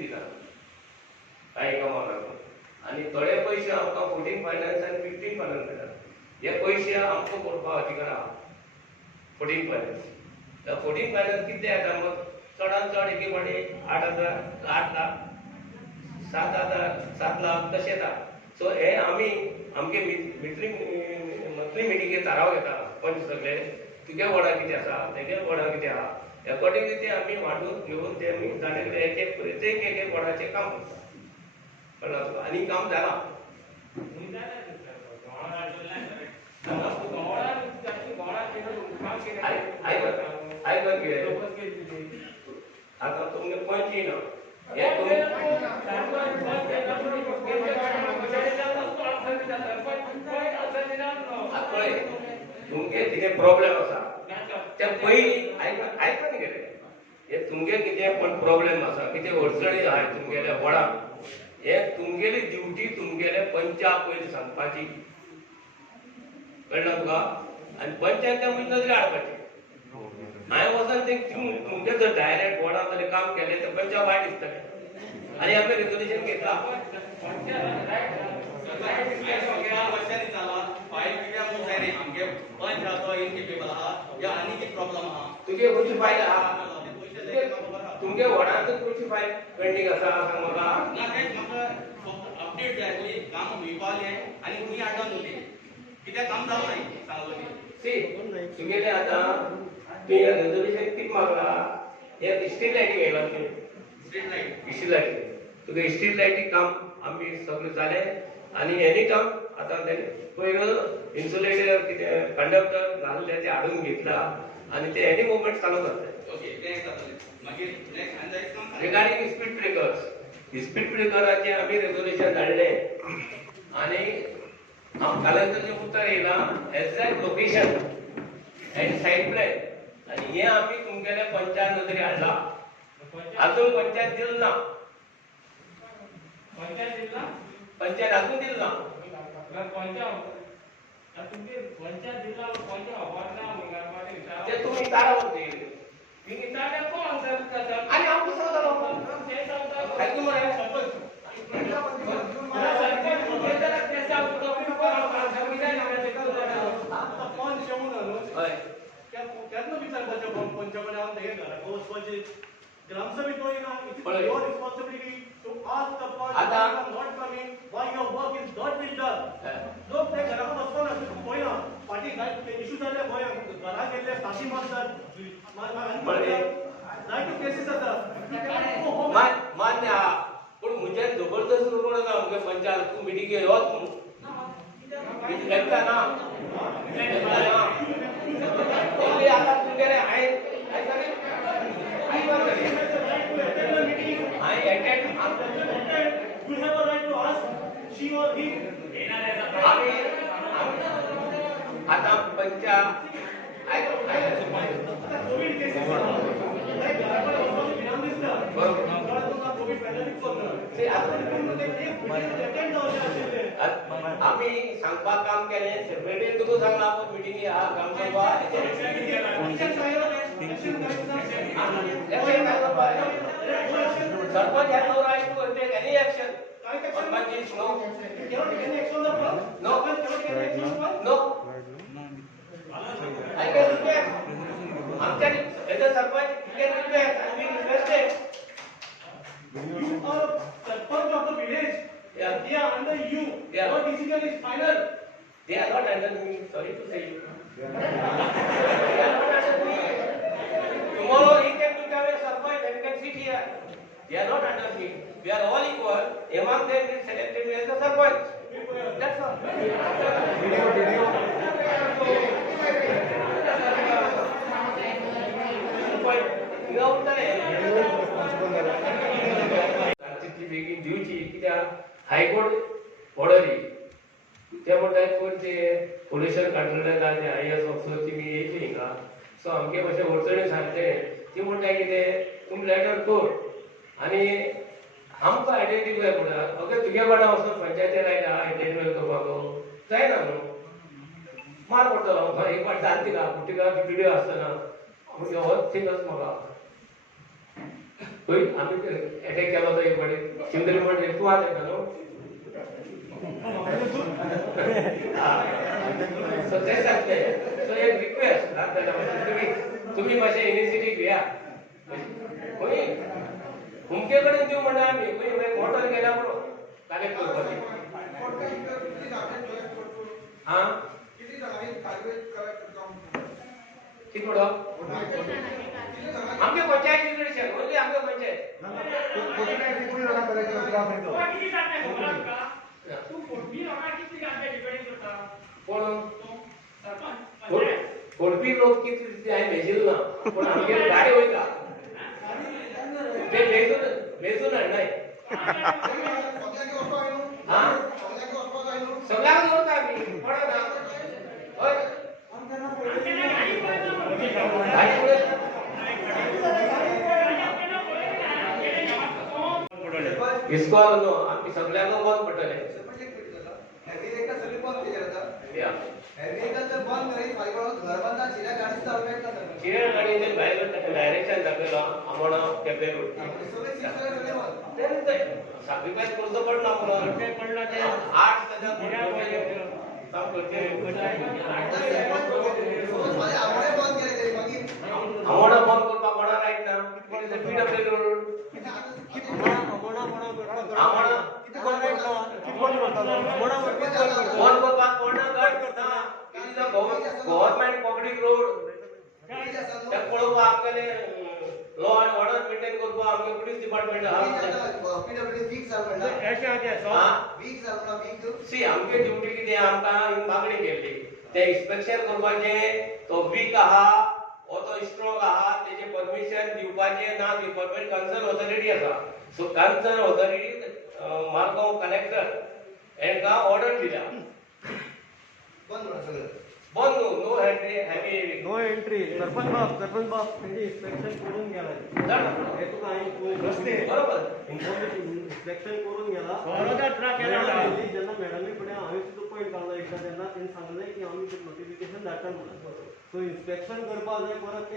दिला काही कामाक लागून आणि थोडे पैसे आमकां 14 फायनान्स आणि 15 फायनान्स मेळटा हे पैसे आमकां करपाक अधिकार आहा 14 फायनान्स 14 फायनान्स कितले येता मग चडांत चड एके फावटी 8,000 8 लाख 7 लाख तशें येता सो हे आमी आमगे मंथली मिटिंगेक थाराव घेता पंच सगळे तुगे वडा कितें आसा तेगे वडा कितें आहा अकॉर्डिंगली ते आमी वांटून घेवन ते आमी ताणे कडेन एक एक वडाचें काम करता कळ्ळां तुका आनी काम जालां आयकत घे आतां तुमगे पंच येना तुमगे कितें प्रॉब्लेम आसा ते पयलीं आयकून घे हे तुमगे कितें पण प्रॉब्लेम आसा कितें अडचणी आहाय तुमगेल्या वडाक हे तुमगेली ड्युटी तुमगेले पंचा पयलीं सांगपाची कळ्ळां तुका आनी पंचायत त्या नदरी हाडपाची हांवें वचून ते तुमगे जर डायरेक्ट वडा तरी काम केलें तर पंचा वायट दिसतलें आनी आमी रेजोल्युशन घेतला तुगे खंयची फायल आहा तुमगे वडांत खंयची फायल पेंडींग आसा सांग म्हाका अपडेट जाय आसली काम पावलें आनी तुमी हाडून उरली कित्याक काम जावं ना सांगलो सी तुगेलें आतां तुवें रेजोल्युशन कितें मागला हे स्ट्रीट लायटींग येयला तुवें स्ट्रीट लायटींग तुगे स्ट्रीट लायटींग काम आमी सगळें जालें आनी एनी काम आतां ते पयलो इन्सुलेटर कितें कंडक्टर घालले ते हाडून घेतला आनी ते एनी मुवमेंट चालू जातले ओके ते जातले मागीर नेक्स्ट आनी काम रिगार्डिंग स्पीड ब्रेकराचें आमी रेजोल्युशन धाडलें आनी कलेक्टरचें उतर येयला एक्झॅक्ट लोकेशन एंड सायट प्लॅन आनी हे आमी तुमगेल्या पंचायत नदरी हाडला अजून पंचायत दिल ना पंचायत अजून दिल ना ते तुम्ही तारावरती आणि आमचं सांगता ऐकून ग्रामसभेत your responsibility to ask the point not coming why your work is not being done. लोक ते घरात बसपाना पळयना पार्टी इश्यू जाल्ले गोंयांत घरा गेल्ले फाशी मारतात जायत्यो केसीस आसा मान्य आहा पूण म्हजे जबरदस्त कोण ना म्हगे पंचायत तूं मिटिंगे योच न्हू येता ना आतां तुमगेले You have a right to ask she or he. आता पंचा कोविड केसेस आम्ही सांगपाक काम केलें सेपरेटली तुका सांगला पण मिटिंग आहा ग्रामसभा sarpanch has no right to take any action. Sarpanch is no. No. No. I can request. आमच्या as a sarpanch you can request and we requested. You are Sarpanch of the village. Yeah. They are under you. Yeah. Your decision is final. They are not under me. Sorry to say. They are not under me. Tomorrow he can become a Sarpanch and can sit here. They are not under me. We are all equal. Among them, we selected me as a Sarpanch. That's all. बेगीन दिवची कित्याक high court order ते म्हणटात ते pollution controller IAS officer तुमी येयची हिंगा so आमगे मातशें अडचणी सांगले ती म्हणटा कितें तुमी लेटर कर आनी आमकां आयडेंटिफाय म्हणा ओके तुगे वाडा वचून पंचायतीर आयला आयडेंटिफाय करपाक जायना न्हू मार पडटलो एक फावट जाता तिका व्हिडिओ आसतना म्हणजे हो थिंग आसा म्हाका होय आम्ही अटॅक केला होता एक मध्ये शिंदे मध्ये तू आले का नो सो ते सांगते सो एक रिक्वेस्ट तुम्ही माझ्या इनिशिएटिव्ह घ्या होय तुमच्याकडे देऊ म्हणा आम्ही होय मोटर गेला बरो कलेक्ट करपाची हा किती बडो आमगे पंचायत निर्देशन ओनली आमगे पंचायत कोण कोणपी लोक किती आहे मेजिल ना पण आमगे गाडी होय का ते मेजून नाही हा सगळ्यांना होता आम्ही पण ना होय इस्कॉल नो आम्ही सगळ्यांना बंद पडले चिरण गाडी ते बाहेर डायरेक्शन दाखवला आम्हाला केपेर सॅक्रिफाइस करतो पडला मला 8 काम करते आम्हाला बंद करता कोणा राईट ना पीडब्ल्यू रोड आम्हाला गव्हर्नमेंट पब्लिक रोड त्या पळोवपा आमगेले लॉ अँड ऑर्डर मेंटेन करपा आमगे पुलीस डिपार्टमेंट सी आमगे ड्युटी कितें आमकां मागणी केल्ली ते इन्स्पेक्शन करपाचे तो वीक आहा ओ तो स्ट्रॉंग आहा तेजे परमिशन दिवपाचे ना दिवपाचे कन्सर्न ऑथॉरिटी आसा so concern authority Margaon collector हेंका ऑर्डर दिला बंद no heavy no entry sarpanch बाब त्यांनी इन्स्पेक्शन करून गेला हे तुका रस्ते बरोबर इन्स्पेक्शन करून गेला जेन्ना मॅडमी फुडें हांवें सुद्दां पॉयंट काडलो एकदा तेन्ना तेणी सांगलें की आमी नोटिफिकेशन धाडटा म्हणून सो इन्स्पेक्शन करपाक जाय परत ते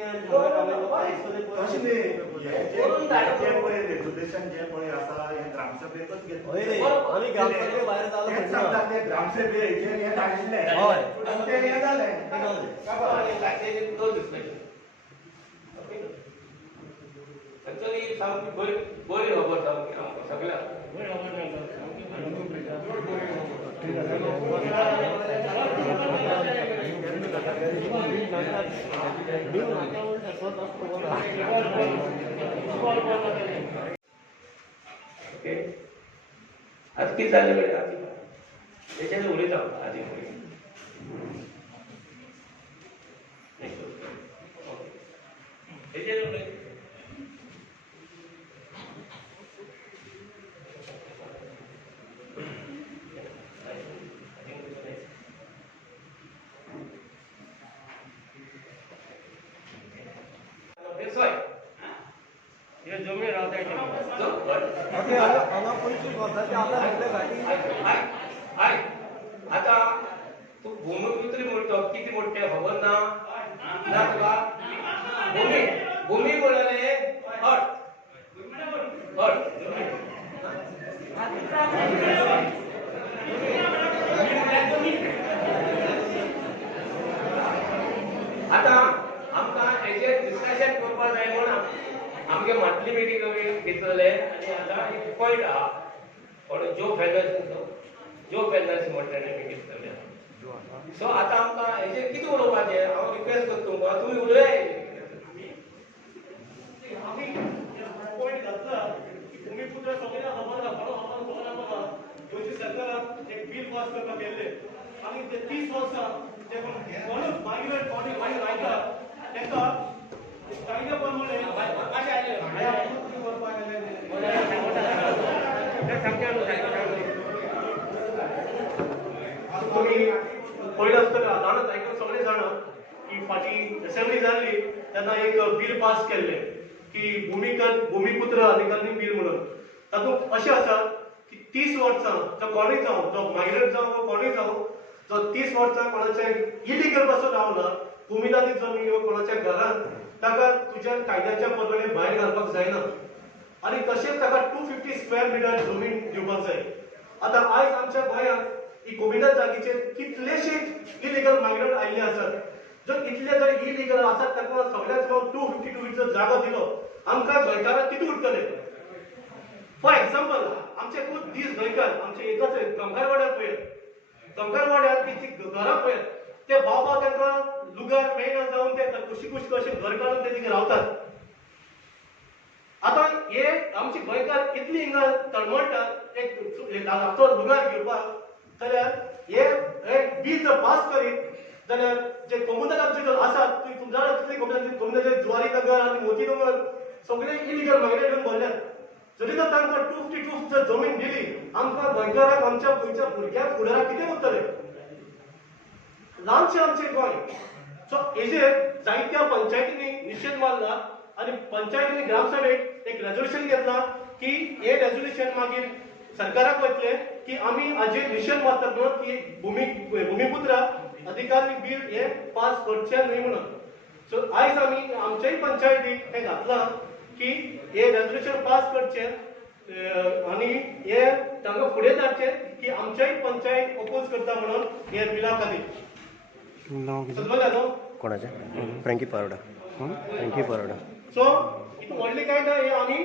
रेग्युलेशन जे पळय आसा हे ग्रामसभेतच घेतले आमी ग्रामसभे भायर जालो ते ग्रामसभे हे धाडिल्ले हय ते हे जाले एक्चुअली सामकी बरी खबर सामकी आमकां सगळ्यांक ओके आज किती झाले बेटा त्याच्यात उडीत आहोत आधी पुढे जमणे आता तू भूमिपुत्री म्हणतो किती मोठे खबर ना तुका भूमी म्हणाले हट आता आमकां हेचेर डिस्कशन करपाक जाय म्हण आमगे मंथली मिटींग घेतले आनी आतां एक पॉयंट आहा पण जो फेडरस म्हणटा मी घेतले सो आतां आमकां हेचेर कितें उलोवपाचें हांव रिक्वेस्ट करता तुमकां तुमी उलय आमी पॉयंट घातला भूमिपुत्र सगळ्यांना खबर आहा कोणा खबर आहा गोंयच्या सरकारान एक बील पास करपाक गेल्ले आनी ते 30 वर्सां ते कोणूच मागीर कोणी रायता तेका कायद्या प्रमाणे अशें आयलें तुम्ही पळयलें आसतलें जाणत आयकून सगळे जाणा की फाटीं असेंब्ली जाल्ली तेन्ना एक बील पास केल्लें की भूमिपुत्र अधिकारी बील म्हणून तातूंत अशें आसा की 30 वर्सां तो कोणूय जावं तो मायग्रंट जावं वा कोणूय जावं जो 30 वर्सां कोणाच्या इलिगल पासून रावला भूमिदानी जमीन वा कोणाच्या घरांत ताका तुज्या कायद्याच्या पद्दतीन भायर घालपाक जायना आणि तशेंच ताका 250 स्क्वेअर मिटर जमीन दिवपाक जाय. आता आयज आमच्या गोंयांत ही कोविडा जागेचेर कितलेशेच इलिगल मायग्रंट आयिल्ले आसात. जर इतले जर इलिगल आसात ताका सगळ्याच गांव 252 फीट जर जागो दिलो आमकां गोंयकारांक कितें उरतले. फॉर एक्झाम्पल आमचे खूब दीस गोंयकार आमचे एकच कंकारवाड्यार पळयात. कंकारवाड्यार ती घरां पळयात. ते भाव तांकां लुगार मेळना जावन ते कुशी कशें घर काडून ते थिंगा रावतात. आता हे आमची गोंयकार इतली हिंगा तळमळटात एक धाकटो लुगार घेवपाक जाल्यार हे बील जर पास करीत जाल्यार जे कम्युनल आमचे जर आसात तुमच्या कितले कम्युनल जुवारी नगर आनी मोती नगर सगळे इलिगल मायग्रेट येवन भरल्यात. जरी जर तांकां 252 जर जमीन दिली आमकां गोंयकाराक आमच्या गोंयच्या भुरग्याक फुडाराक कितें उरतलें. ल्हानशें आमचें गोंय. सो हेजेर जायत्या पंचायतींनी निशेध मारला आणि पंचायतींनी ग्रामसभेक एक रेझोल्युशन घेतला की हे रेझोल्युशन मागीर सरकाराक वयतले की आमी हाजेर निशेध मारतात म्हणून की भूमिपुत्रा अधिकारी बील हे पास करचें न्हय म्हणून. सो आयज आमी आमच्याय पंचायतीक हें घातलां की हे रेझोल्युशन पास करचें आनी हे तांकां फुडें धाडचें की आमच्याय पंचायत अपोज करता म्हणून हे बिला खातीर. कोणाचे फ्रँकी परोडा फ्रँकी परोडा. सो इतू व्हडली काय ना हे आमी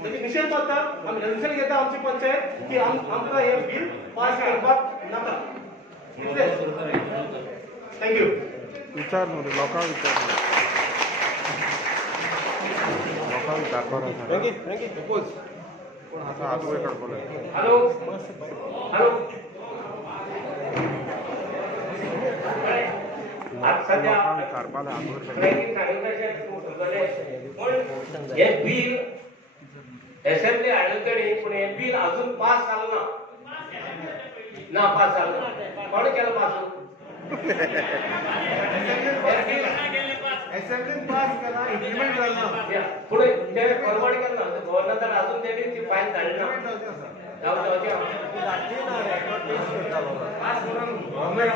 निशेध मारता आमी रेझोल्युशन घेता आमची पंचायत की आमकां हे बील पास करपाक नाका. थँक्यू. विचार न्हू लोकांक विचार कोण आसा हात वयर काडपाक हॅलो हॅलो आज सध्या विचारपाक हात वयर ट्रेनिंग सांगितले पण हे बिल असेंब्ली हाडली पण हे बिल अजून पास जालं ना पास जालं ना. कोण केलं पास. असेंब्लीन पास केला इम्प्लिमेंट जालें पुढे ते फॉरवर्ड केलं ना गव्हर्नर अजून त्यांनी ती फाईल काढली ना. गव्हर्नमेंट